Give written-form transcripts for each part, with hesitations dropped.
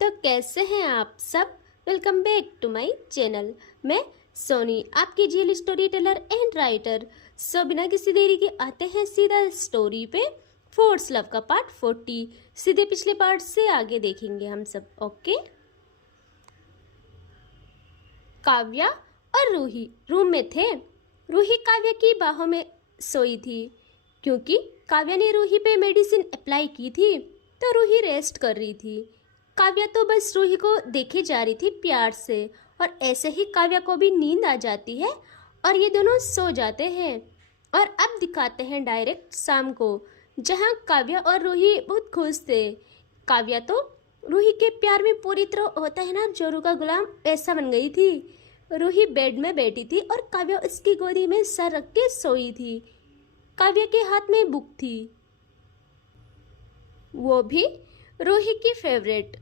तो कैसे हैं आप सब। Welcome back to my channel. मैं सोनी, आपकी jail story teller and writer. So बिना किसी देरी के आते हैं सीधा स्टोरी पे। फोर्स लव का पार्ट 40 सीधे पिछले पार्ट से आगे देखेंगे हम सब। ओके। काव्या और रूही रूम में थे। रूही काव्या की बाहों में सोई थी क्योंकि काव्या ने रूही पे मेडिसिन अप्लाई की थी, तो रूही रेस्ट कर रही थी। काव्या तो बस रूही को देखे जा रही थी प्यार से, और ऐसे ही काव्या को भी नींद आ जाती है और ये दोनों सो जाते हैं। और अब दिखाते हैं डायरेक्ट शाम को, जहाँ काव्या और रूही बहुत खुश थे। काव्या तो रूही के प्यार में पूरी तरह होता है ना जोरू का गुलाम, ऐसा बन गई थी। रूही बेड में बैठी थी और काव्या उसकी गोदी में सर रख के सोई थी। काव्या के हाथ में बुक थी, वो भी रूही की फेवरेट,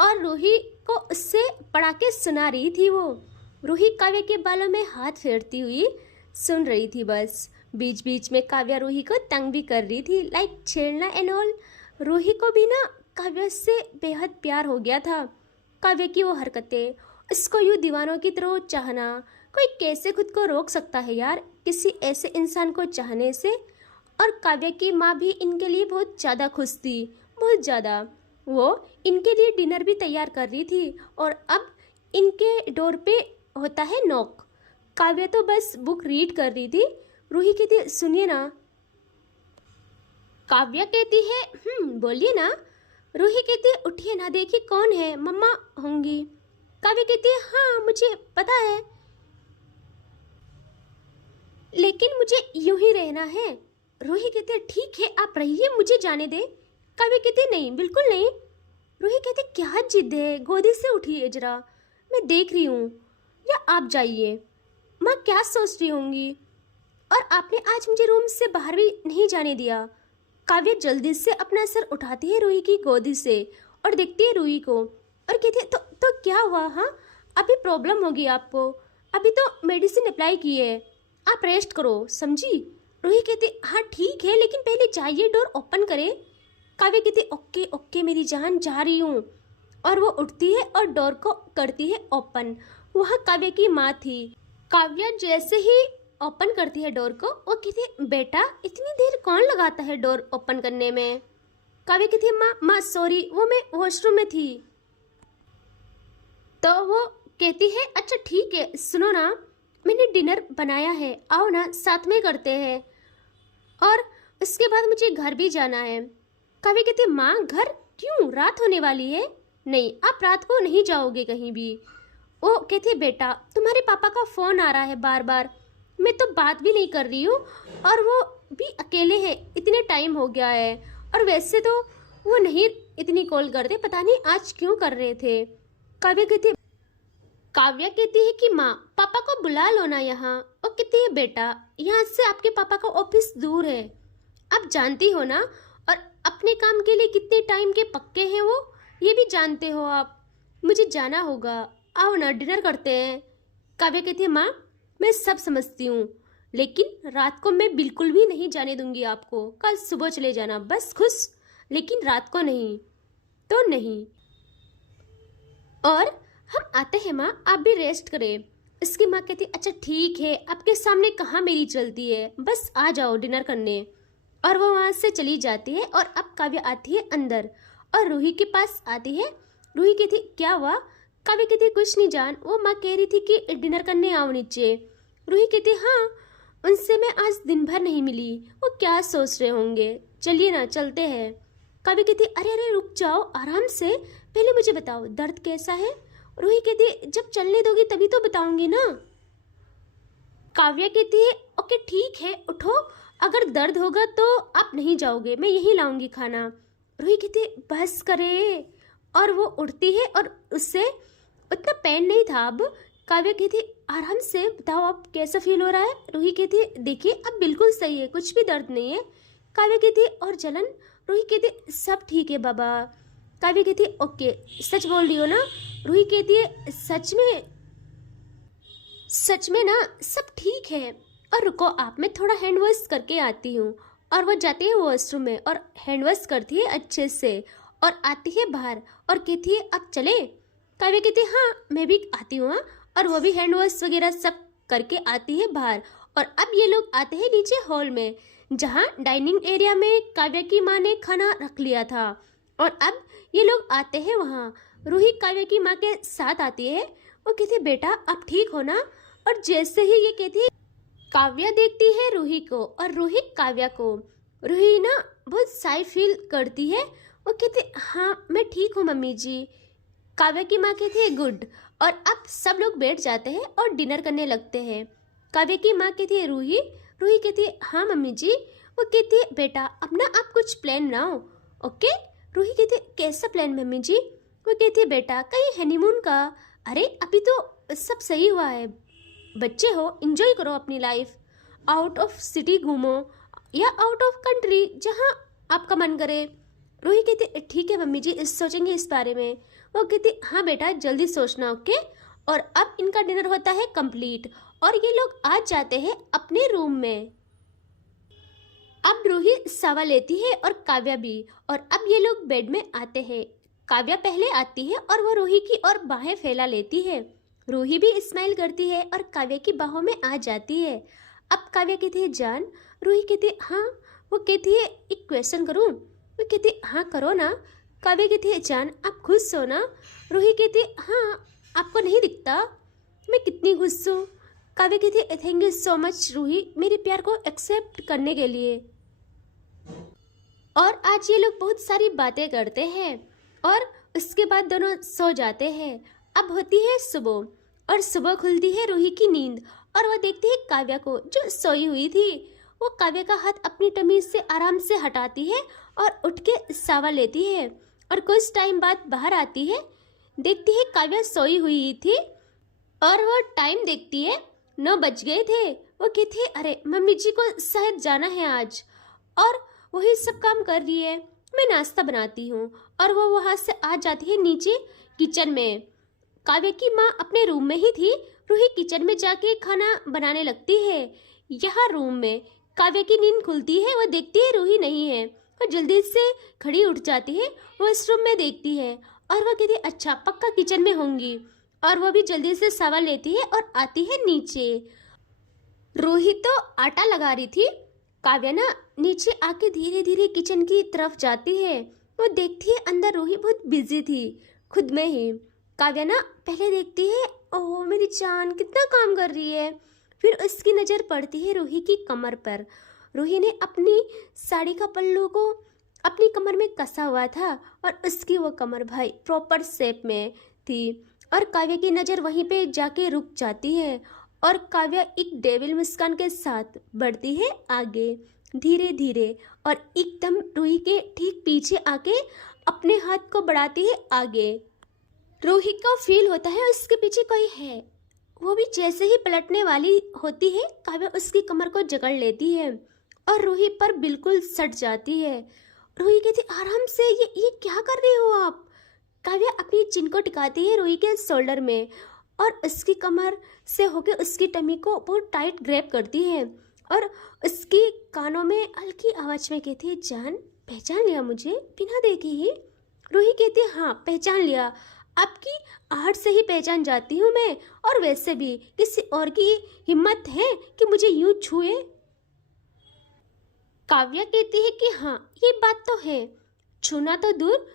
और रूही को उससे पढ़ा के सुना रही थी। वो रूही काव्या के बालों में हाथ फेरती हुई सुन रही थी। बस बीच बीच में काव्या रूही को तंग भी कर रही थी, लाइक छेड़ना एंड ऑल। रूही को भी ना काव्या से बेहद प्यार हो गया था। काव्या की वो हरकतें, उसको यूँ दीवानों की तरह चाहना, कोई कैसे खुद को रोक सकता है यार किसी ऐसे इंसान को चाहने से। और काव्या की माँ भी इनके लिए बहुत ज़्यादा खुश थी, बहुत ज़्यादा। वो इनके लिए डिनर भी तैयार कर रही थी, और अब इनके डोर पे होता है नॉक। काव्या तो बस बुक रीड कर रही थी। रूही कहती सुनिए ना। काव्या कहती है बोलिए ना। रूही कहती है उठिए ना, देखिए कौन है, मम्मा होंगी। काव्या कहती है हाँ मुझे पता है, लेकिन मुझे यूं ही रहना है। रूही कहती है ठीक है आप रहिए, मुझे जाने दे। काव्या कहती है नहीं बिल्कुल नहीं। रूही कहती है क्या जिद है, गोदी से उठिए जरा, मैं देख रही हूँ, या आप जाइए। माँ क्या सोच रही होंगी, और आपने आज मुझे रूम से बाहर भी नहीं जाने दिया। काव्या जल्दी से अपना सर उठाती है रूही की गोदी से और देखती है रूही को, और कहती है तो क्या हुआ। हाँ अभी प्रॉब्लम होगी आपको, अभी तो मेडिसिन अप्लाई की है, आप रेस्ट करो समझी। रूही कहती हाँ ठीक है, लेकिन पहले जाइए डोर ओपन करें। काव्या कहती ओके ओके मेरी जान, जा रही हूँ। और वो उठती है और डोर को करती है ओपन। वहाँ काव्या की माँ थी। काव्या जैसे ही ओपन करती है डोर को, वो कहती है बेटा इतनी देर कौन लगाता है डोर ओपन करने में। काव्या कहती है माँ सॉरी, वो मैं वॉशरूम में थी। तो वो कहती है अच्छा ठीक है, सुनो ना मैंने डिनर बनाया है, आओ ना साथ में करते हैं, और उसके बाद मुझे घर भी जाना है। काव्या कहती है माँ घर क्यों, रात होने वाली है। नहीं आप रात को नहीं जाओगे कहीं भी। वो कहती है बेटा तुम्हारे पापा का फ़ोन आ रहा है बार बार, मैं तो बात भी नहीं कर रही हूँ, और वो भी अकेले हैं, इतने टाइम हो गया है, और वैसे तो वो नहीं इतनी कॉल करते, पता नहीं आज क्यों कर रहे थे। काव्या कहती है कि माँ पापा को बुला लो ना यहाँ। और कहती है बेटा यहाँ से आपके पापा का ऑफिस दूर है, आप जानती हो ना, और अपने काम के लिए कितने टाइम के पक्के हैं वो, ये भी जानते हो आप। मुझे जाना होगा, आओ ना डिनर करते हैं। काव्या कहती है माँ मैं सब समझती हूँ, लेकिन रात को मैं बिल्कुल भी नहीं जाने दूंगी आपको, कल सुबह चले जाना बस खुश, लेकिन रात को नहीं तो नहीं। और हम आते हैं माँ, आप भी रेस्ट करें। इसकी माँ कहती अच्छा ठीक है, आपके सामने कहाँ मेरी चलती है, बस आ जाओ डिनर करने। और वो वहाँ से चली जाती है, और अब काव्या आती है अंदर और रूही के पास आती है। रूही कहती क्या हुआ। काव्या कहती कुछ नहीं जान, वो माँ कह रही थी कि डिनर करने आओ नीचे। रूही कहती हाँ उनसे मैं आज दिन भर नहीं मिली, वो क्या सोच रहे होंगे, चलिए ना चलते हैं। काव्या कहती अरे अरे रुक जाओ आराम से, पहले मुझे बताओ दर्द कैसा है। रूही कहती जब चलने दोगी तभी तो बताऊंगी ना। काव्या कहती है ओके ठीक है उठो, अगर दर्द होगा तो आप नहीं जाओगे, मैं यहीं लाऊंगी खाना। रूही कहती है बस करे, और वो उठती है, और उससे उतना पेन नहीं था अब। काव्या कहती आराम से बताओ आप कैसा फील हो रहा है। रूही कहती देखिए अब बिल्कुल सही है, कुछ भी दर्द नहीं है। काव्या कहती और जलन। रूही कहती सब ठीक है बाबा। काव्या कहती ओके सच बोल रही हो ना। रूही कहती है सच में ना सब ठीक है, और रुको आप मैं थोड़ा हैंड वॉश करके आती हूँ। और वो जाती है वॉशरूम में और हैंड वॉश करती है अच्छे से, और आती है बाहर और कहती है अब चले। काव्या कहती है हाँ मैं भी आती हूँ हाँ। और वो भी हैंड वॉश वगैरह सब करके आती है बाहर। और अब ये लोग आते हैं नीचे हॉल में, जहाँ डाइनिंग एरिया में काव्या की माँ ने खाना रख लिया था। और अब ये लोग आते हैं वहाँ। रूही काव्या की माँ के साथ आती है। वो कहती है बेटा आप ठीक हो ना। और जैसे ही ये कहती है काव्या देखती है रूही को और रूही काव्या को। रूही ना बहुत साई फील करती है। वो कहती हाँ मैं ठीक हूँ मम्मी जी। काव्या की माँ कहती है गुड। और अब सब लोग बैठ जाते हैं और डिनर करने लगते हैं। काव्या की माँ कहती है रूही। रूही कहती है हाँ मम्मी जी। वो कहती है बेटा अपना आप कुछ प्लान बनाओ। ओके। रूही कहती है कैसा प्लान मम्मी जी। वो कहती है बेटा कहीं हनीमून का। अरे अभी तो सब सही हुआ है, बच्चे हो एंजॉय करो अपनी लाइफ, आउट ऑफ सिटी घूमो या आउट ऑफ कंट्री जहाँ आपका मन करे। रूही कहती ठीक है मम्मी जी सोचेंगे इस बारे में। वो कहती हाँ बेटा जल्दी सोचना ओके। और अब इनका डिनर होता है कंप्लीट और ये लोग आ जाते हैं अपने रूम में। अब रूही सवा लेती है और काव्या भी। और अब ये लोग बेड में आते हैं। काव्या पहले आती है और वो रूही की ओर बाहें फैला लेती है। रूही भी स्माइल करती है और काव्या की बाहों में आ जाती है। अब काव्या कहती है जान। रूही कहती है हाँ। वो कहती है एक क्वेश्चन करूँ। वो कहती है हाँ करो ना। काव्या कहती है जान आप खुश हो ना। रूही कहती है हाँ आपको नहीं दिखता मैं कितनी खुश हूँ। काव्या कहती है thank you so much Ruhi मेरे प्यार को एक्सेप्ट करने के लिए। और आज ये लोग बहुत सारी बातें करते हैं और उसके बाद दोनों सो जाते हैं। अब होती है सुबह और सुबह खुलती है रूही की नींद और वह देखती है काव्या को जो सोई हुई थी। वो काव्या का हाथ अपनी तमीज से आराम से हटाती है और उठ के सावा लेती है। और कुछ टाइम बाद बाहर आती है, देखती है काव्या सोई हुई थी और वो टाइम देखती है 9 बज गए थे। वो कहती है अरे मम्मी जी को शायद जाना है आज। और वही सब काम कर रही है, मैं नाश्ता बनाती हूँ। और वो वहाँ से आ जाती है नीचे किचन में। काव्या की माँ अपने रूम में ही थी। रूही किचन में जाके खाना बनाने लगती है। यहाँ रूम में काव्या की नींद खुलती है। वो देखती है रूही नहीं है। वो जल्दी से खड़ी उठ जाती है। वो इस रूम में देखती है और वो कहती है अच्छा पक्का किचन में होंगी। और वो भी जल्दी से सवा लेती है और आती है नीचे। रूही तो आटा लगा रही थी। काव्या ना नीचे आके धीरे धीरे किचन की तरफ जाती है। वो देखती है अंदर रूही बहुत बिजी थी खुद में ही। काव्या ना पहले देखती है ओह मेरी जान कितना काम कर रही है। फिर उसकी नज़र पड़ती है रूही की कमर पर। रूही ने अपनी साड़ी का पल्लू को अपनी कमर में कसा हुआ था और उसकी वो कमर भाई प्रॉपर शेप में थी। और काव्या की नज़र वहीं पे जाके रुक जाती है और काव्या एक डेविल मुस्कान के साथ बढ़ती है आगे धीरे धीरे और एकदम रूही के ठीक पीछे आके अपने हाथ को बढ़ाती है आगे। रूही को फील होता है उसके पीछे कोई है। वो भी जैसे ही पलटने वाली होती है काव्या उसकी कमर को जकड़ लेती है और रूही पर बिल्कुल सट जाती है। रूही कहती आराम से ये क्या कर रही हो आप। काव्या अपनी चिन को टिकाती है रूही के शोल्डर में और उसकी कमर से होके उसकी टमी को बहुत टाइट ग्रैब करती है और उसकी कानों में हल्की आवाज में कहती है जान पहचान लिया मुझे बिना देखे ही। रूही कहती है हाँ पहचान लिया, आपकी आहट से ही पहचान जाती हूँ मैं। और वैसे भी किसी और की हिम्मत है कि मुझे यूं छुए। काव्या कहती है कि हाँ ये बात तो है, छूना तो दूर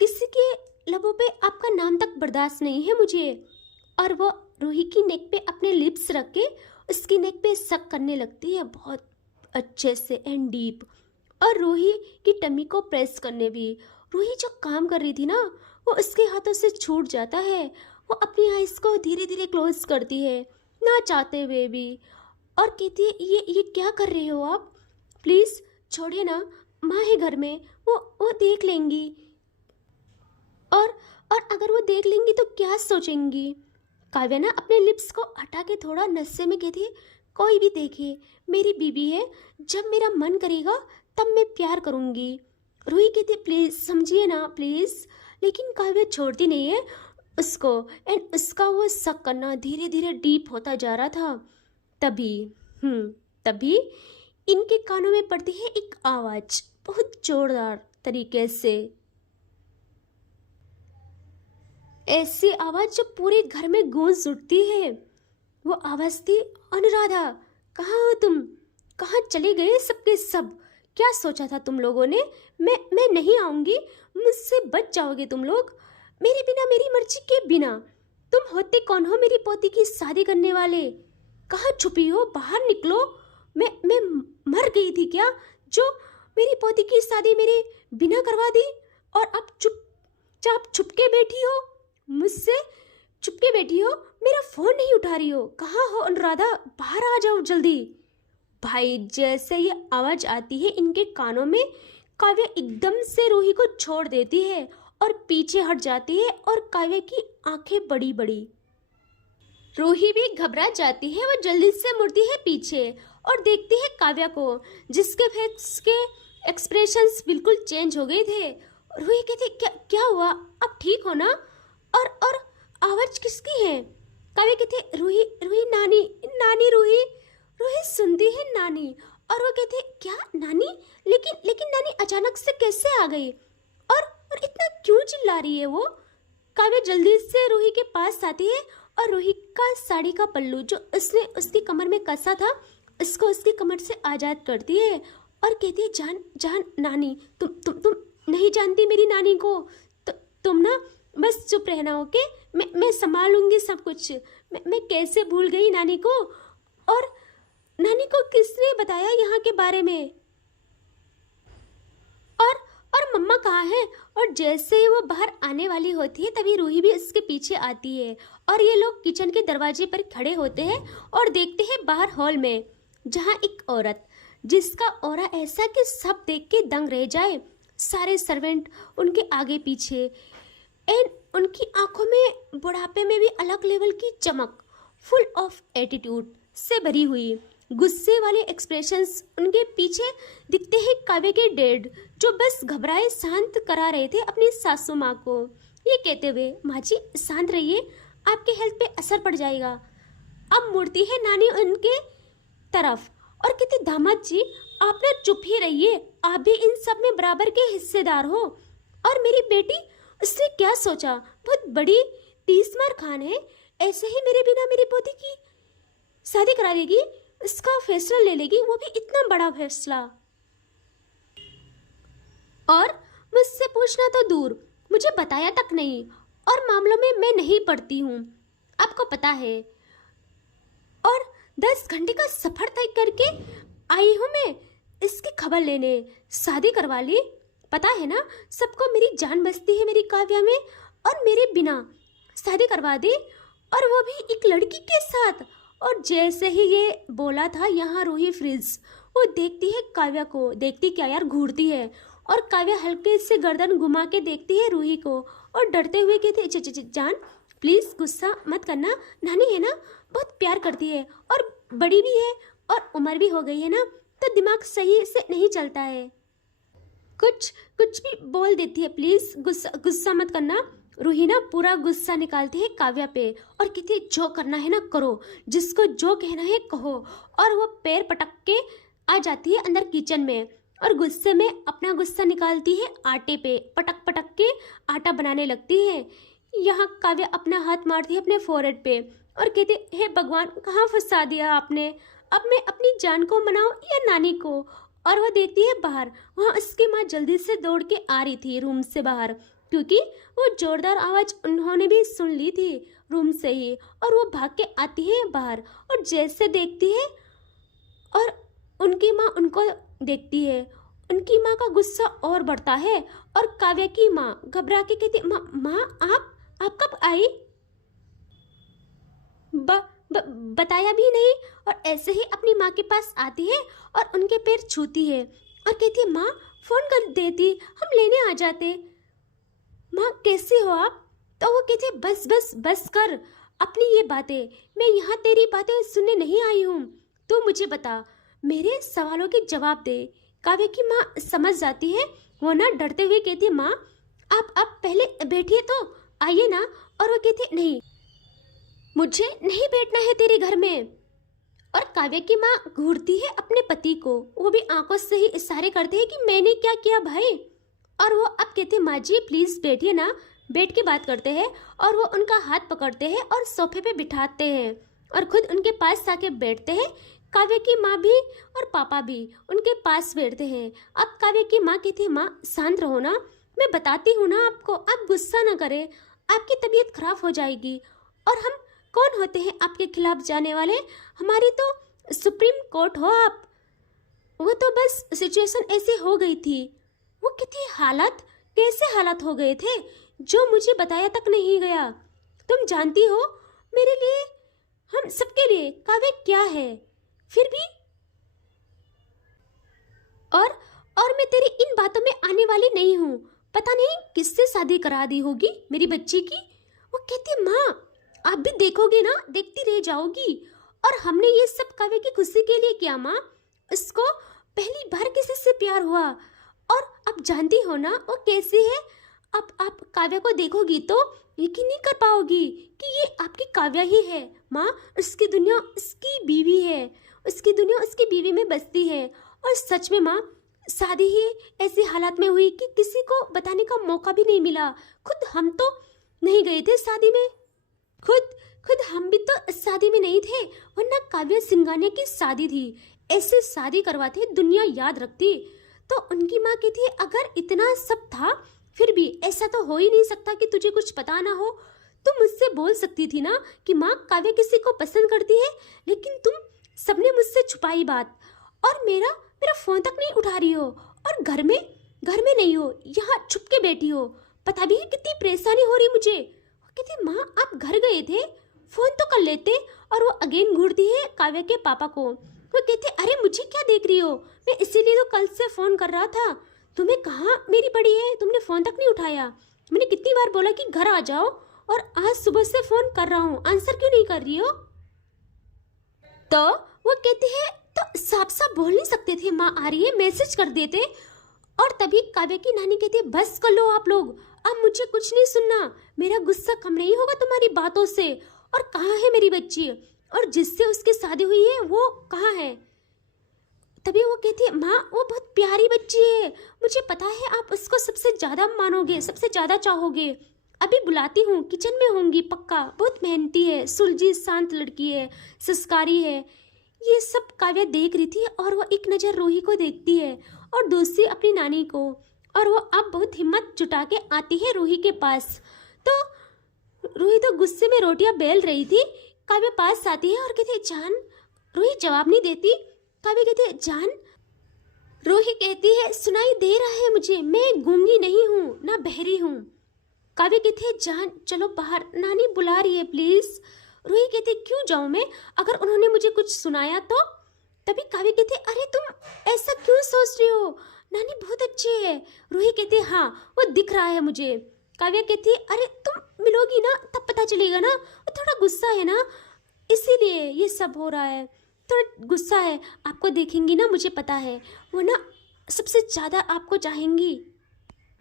किसी के लबों पे आपका नाम तक बर्दाश्त नहीं है मुझे। और वो रूही की नेक पे अपने लिप्स रख के उसकी नेक पे सक करने लगती है बहुत अच्छे से एंड डीप। और रूही की टमी को प्रेस करने भी। रूही जो काम कर रही थी ना वो उसके हाथों से छूट जाता है। वो अपनी आइज को धीरे धीरे क्लोज करती है ना चाहते हुए भी और कहती है ये क्या कर रहे हो आप, प्लीज़ छोड़िए ना, माँ है घर में, वो देख लेंगी। और अगर वो देख लेंगी तो क्या सोचेंगी। काव्या ना अपने लिप्स को हटा के थोड़ा नशे में कहती है कोई भी देखे मेरी बीबी है, जब मेरा मन करेगा तब मैं प्यार करूँगी। रूही कहती है प्लीज़ समझिए ना प्लीज़। लेकिन काव्या छोड़ती नहीं है उसको एंड उसका वो शक करना धीरे धीरे डीप होता जा रहा था। तभी इनके कानों में पड़ती है एक आवाज़ बहुत जोरदार तरीके से। ऐसी आवाज जो पूरे घर में गूंज उठती है। वो आवाज थी, अनुराधा कहाँ हो तुम, कहाँ चले गए सबके सब? क्या सोचा था तुम लोगों ने? मैं नहीं आऊंगी, मुझसे बच जाओगे तुम लोग, मेरे बिना, मेरी मर्जी के बिना। तुम होते कौन हो मेरी पोती की शादी करने वाले? कहाँ छुपी हो, बाहर निकलो। मैं मर गई थी क्या, जो मेरी पोती की शादी मेरे बिना करवा दी? और अब चुपचाप छुपके बैठी हो, मुझसे छुपके बैठी हो, मेरा फोन नहीं उठा रही हो। कहाँ हो अनुराधा, बाहर आ जाओ जल्दी। भाई जैसे ये आवाज आती है इनके कानों में, काव्या एकदम से रूही को छोड़ देती है और पीछे हट जाती है और काव्या की आंखें बड़ी बड़ी। रूही भी घबरा जाती है, वो जल्दी से मुड़ती है पीछे और देखती है काव्या को, जिसके फेस के एक्सप्रेशंस बिल्कुल चेंज हो गए थे। रूही कहती, क्या हुआ, अब ठीक हो ना? और आवाज किसकी है? काव्या कहती, रूही रूही, नानी नानी, रूही रूही सुनती है नानी। और वो कहते, क्या नानी? लेकिन नानी अचानक से कैसे आ गई, और इतना क्यों चिल्ला रही है वो? काव्या जल्दी से रूही के पास आती है और रूही का साड़ी का पल्लू जो उसने उसकी कमर में कसा था, उसको उसकी कमर से आजाद करती है और कहती है, जान नानी, तुम नहीं जानती मेरी नानी को। तुम ना बस चुप रहना, ओके? मैं संभाल लूंगी सब कुछ। मैं कैसे भूल गई नानी को, और नानी को किसने बताया यहाँ के बारे में, और मम्मा कहाँ है? और जैसे ही वो बाहर आने वाली होती है तभी रूही भी उसके पीछे आती है और ये लोग किचन के दरवाजे पर खड़े होते हैं और देखते हैं बाहर हॉल में, जहाँ एक औरत जिसका ऑरा ऐसा कि सब देख के दंग रह जाए, सारे सर्वेंट उनके आगे पीछे, एंड उनकी आंखों में बुढ़ापे में भी अलग लेवल की चमक, फुल ऑफ एटीट्यूड से भरी हुई, गुस्से वाले एक्सप्रेशंस उनके पीछे दिखते हैं काव्य के डैड, जो बस घबराए शांत करा रहे थे अपनी सासू माँ को, ये कहते हुए, माँ जी शांत रहिए, आपके हेल्थ पे असर पड़ जाएगा। अब मुड़ती है नानी उनके तरफ और कहती, दामाद जी आप ना चुप ही रहिए, आप भी इन सब में बराबर के हिस्सेदार हो। और मेरी बेटी, उसने क्या सोचा, बहुत बड़ी 30 मार खान है, ऐसे ही मेरे बिना मेरी पोती की शादी करा देगी, इसका फैसला ले लेगी, वो भी इतना बड़ा फैसला। और मुझसे पूछना तो दूर, मुझे बताया तक नहीं, और मामलों में मैं नहीं पड़ती हूँ, आपको पता है। और 10 घंटे का सफर तय करके आई हूँ मैं इसकी खबर लेने, शादी करवा ली, पता है ना सबको मेरी जान बसती है मेरी काव्या में, और मेरे बिना शादी करवा दी, और वो भी एक लड़की के साथ। और जैसे ही ये बोला था, यहाँ रूही फ्रीज, वो देखती है काव्या को, देखती क्या यार, घूरती है, और काव्या हल्के से गर्दन घुमा के देखती है रूही को और डरते हुए कहती, जान प्लीज गुस्सा मत करना, नानी है ना, बहुत प्यार करती है और बड़ी भी है और उम्र भी हो गई है ना, तो दिमाग सही से नहीं चलता है, कुछ भी बोल देती है, प्लीज गुस्सा मत करना। रूही ना पूरा गुस्सा निकालती है काव्या पे और कहती है, जो करना है ना करो, जिसको जो कहना है कहो। और वो पैर पटक के आ जाती है अंदर किचन में और गुस्से में अपना गुस्सा निकालती है आटे पे, पटक पटक के आटा बनाने लगती है। यहाँ काव्या अपना हाथ मारती है अपने फोरहेड पे और कहती है, हे भगवान कहाँ फंसा दिया आपने, अब मैं अपनी जान को मनाऊं या नानी को। और वो देखती है बाहर, वहाँ उसकी माँ जल्दी से दौड़ के आ रही थी रूम से बाहर, क्योंकि वो जोरदार आवाज उन्होंने भी सुन ली थी रूम से ही, और वो भाग के आती है बाहर और जैसे देखती है और उनकी माँ उनको देखती है, उनकी माँ का गुस्सा और बढ़ता है और काव्या की माँ घबरा के कहती, माँ आप कब आई? बताया भी नहीं। और ऐसे ही अपनी माँ के पास आती है और उनके पैर छूती है और कहती है, माँ फोन कर देती, हम लेने आ जाते। माँ कैसे हो आप? तो वो कहती है, बस कर अपनी ये बातें, मैं यहाँ तेरी बातें सुनने नहीं आई हूँ, तू मुझे बता, मेरे सवालों के जवाब दे। काव्या की माँ समझ जाती है, वो ना डरते हुए कहती है, माँ आप पहले बैठिए तो आइए ना। और वो कहती है, नहीं मुझे नहीं बैठना है तेरे घर में। और काव्या की माँ घूरती है अपने पति को, वो भी आंखों से ही इशारे करते हैं कि मैंने क्या किया भाई। और वो अब कहते, माँ जी प्लीज बैठिए ना, बैठ के बात करते हैं और वो उनका हाथ पकड़ते हैं और सोफे पे बिठाते हैं और खुद उनके पास आके बैठते हैं। काव्या की माँ भी और पापा भी उनके पास बैठते हैं। अब काव्या की माँ कहती है, माँ शांत रहो ना, मैं बताती हूँ ना आपको, आप गुस्सा ना करें, आपकी तबीयत खराब हो जाएगी। और हम कौन होते हैं आपके खिलाफ जाने वाले, हमारी तो सुप्रीम कोर्ट हो आप। वो तो बस सिचुएशन ऐसी हो गई थी। वो कितनी हालात, कैसे हालात हो गए थे जो मुझे बताया तक नहीं गया। तुम जानती हो मेरे लिए, हम सबके लिए काव्य क्या है। फिर भी और मैं तेरी इन बातों में आने वाली नहीं हूँ। पता नहीं किससे शादी करा दी होगी मेरी बच्ची की। वो कहती, माँ आप भी देखोगे ना, देखती रह जाओगी। और हमने ये सब काव्य की खुशी के लिए किया माँ। इसको पहली बार किसी से प्यार हुआ और अब जानती हो ना वो कैसी है। अब आप काव्या को देखोगी तो यकीन नहीं कर पाओगी कि ये आपकी काव्या ही है माँ। उसकी दुनिया उसकी बीवी है, उसकी दुनिया उसकी बीवी में बसती है। और सच में माँ, शादी ही ऐसी हालात में हुई कि किसी को बताने का मौका भी नहीं मिला। खुद हम तो नहीं गए थे शादी में, खुद हम भी तो शादी में नहीं थे, वरना काव्या सिंघानिया की शादी थी। ऐसे शादी करवाते दुनिया याद रखती। तो उनकी माँ कहती है, अगर इतना सब था फिर भी ऐसा तो हो ही नहीं सकता कि तुझे कुछ पता ना हो। तुम मुझसे बोल सकती थी ना कि माँ काव्या किसी को पसंद करती है, लेकिन तुम सबने मुझसे छुपाई बात। और मेरा फोन तक नहीं उठा रही हो, और घर में नहीं हो, यहाँ छुप के बैठी हो। पता भी है कितनी परेशानी हो रही मुझे। कहती, माँ आप घर गए थे, फोन तो कर लेते। और वो अगेन घूरती है काव्या के पापा को। वो कहते, अरे मुझे क्या देख रही हो, मैं इसीलिए तो कल से फोन कर रहा था। तुम्हें कहाँ मेरी पड़ी है, तुमने फोन तक नहीं उठाया। मैंने कितनी बार बोला कि घर आ जाओ, और आज सुबह से फोन कर रहा हूँ, आंसर क्यों नहीं कर रही हो। तो वो कहती है, तो साफ साफ बोल नहीं सकते थे, माँ आ रही है, मैसेज कर देते। और तभी काव्या की नानी कहती है, बस कर लो आप लोग, अब मुझे कुछ नहीं सुनना, मेरा गुस्सा कम नहीं होगा तुम्हारी बातों से। और कहाँ है मेरी बच्ची, और जिससे उसकी शादी हुई है वो कहाँ है। तभी वो कहती है, माँ वो बहुत प्यारी बच्ची है, मुझे पता है आप उसको सबसे ज़्यादा मानोगे, सबसे ज़्यादा चाहोगे। अभी बुलाती हूँ, किचन में होंगी पक्का, बहुत मेहनती है, सुलझी शांत लड़की है, संस्कारी है। ये सब काव्या देख रही थी, और वो एक नज़र रूही को देखती है और दूसरी अपनी नानी को। और वो अब बहुत हिम्मत जुटा के आती है रूही के पास। तो रूही तो गुस्से में रोटियां बेल रही थी, काव्या पास आती है और कहती है, जान। रूही जवाब नहीं देती। काव्या कहती है, जान। रूही कहती है, सुनाई दे रहा है मुझे, मैं गूंगी नहीं हूँ ना बहरी हूँ। काव्या कहती है, जान चलो बाहर, नानी बुला रही है प्लीज। रूही कहती है, क्यों जाऊँ मैं, अगर उन्होंने मुझे कुछ सुनाया तो। तभी काव्या कहती है, अरे तुम ऐसा क्यों सोच रही हो, नानी बहुत अच्छी है। रूही कहती है, हाँ वो दिख रहा है मुझे। काव्या कहती है, अरे तुम मिलोगी ना तब पता चलेगा ना, वो थोड़ा गुस्सा है ना, इसीलिए ये सब हो रहा है, थोड़ा गुस्सा है। आपको देखेंगी ना, मुझे पता है, वो ना सबसे ज़्यादा आपको चाहेंगी।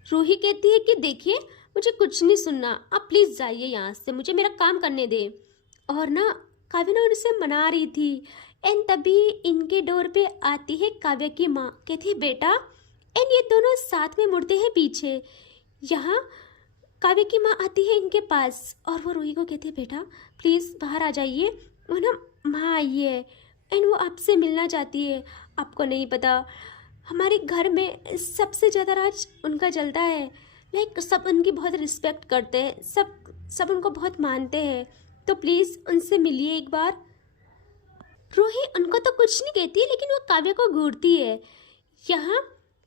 रूही कहती है कि देखिए मुझे कुछ नहीं सुनना, आप प्लीज़ जाइए यहाँ से, मुझे मेरा काम करने दे। और ना काव्या ना उनसे मना रही थी। एंड तभी इनके डोर पे आती है काव्या की माँ, कहती है, बेटा। एंड ये दोनों साथ में मुड़ते हैं पीछे। यहाँ काव्या की माँ आती है इनके पास, और वो रूही को कहती है, बेटा प्लीज़ बाहर आ जाइए, वो ना माँ आई है एंड वो आपसे मिलना चाहती है। आपको नहीं पता, हमारे घर में सबसे ज़्यादा राज उनका चलता है। लाइक सब उनकी बहुत रिस्पेक्ट करते हैं, सब उनको बहुत मानते हैं, तो प्लीज़ उनसे मिलिए एक बार। रूही उनको तो कुछ नहीं कहती है, लेकिन वो काव्या को घूरती है। यहाँ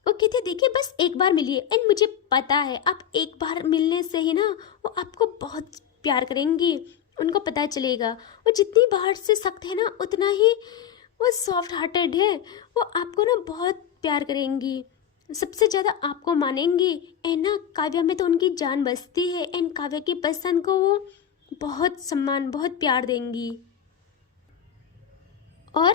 वो कहती है, देखिए बस एक बार मिलिए, एंड मुझे पता है आप एक बार मिलने से ही ना वो आपको बहुत प्यार करेंगी, उनको पता चलेगा। वो जितनी बाहर से सख्त है ना, उतना ही वो सॉफ्ट हार्टेड है। वो आपको ना बहुत प्यार करेंगी, सबसे ज़्यादा आपको मानेंगी। एंड ना काव्या में तो उनकी जान बसती है, एंड काव्या की पसंद को वो बहुत सम्मान, बहुत प्यार देंगी। और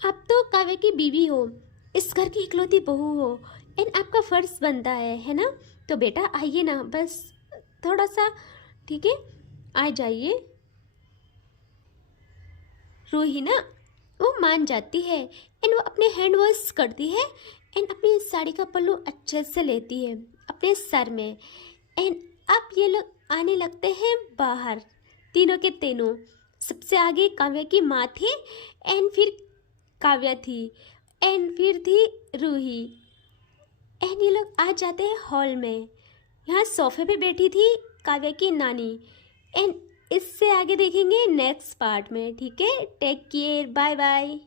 आप तो काव्या की बीवी हो, इस घर की इकलौती बहू हो, एंड आपका फ़र्ज बनता है ना। तो बेटा आइए ना, बस थोड़ा सा, ठीक है, आ जाइए। रूही ना वो मान जाती है, एंड वो अपने हैंड वॉश करती है, एंड अपनी साड़ी का पल्लू अच्छे से लेती है अपने सर में। एंड अब ये लोग आने लगते हैं बाहर, तीनों के तीनों। सबसे आगे काव्या की माँ थी, एंड फिर काव्या थी, एंड फिर थी रूही। एंड ये लोग आ जाते हैं हॉल में। यहाँ सोफे पे बैठी थी काव्या की नानी। एंड इससे आगे देखेंगे नेक्स्ट पार्ट में। ठीक है, टेक केयर, बाय बाय।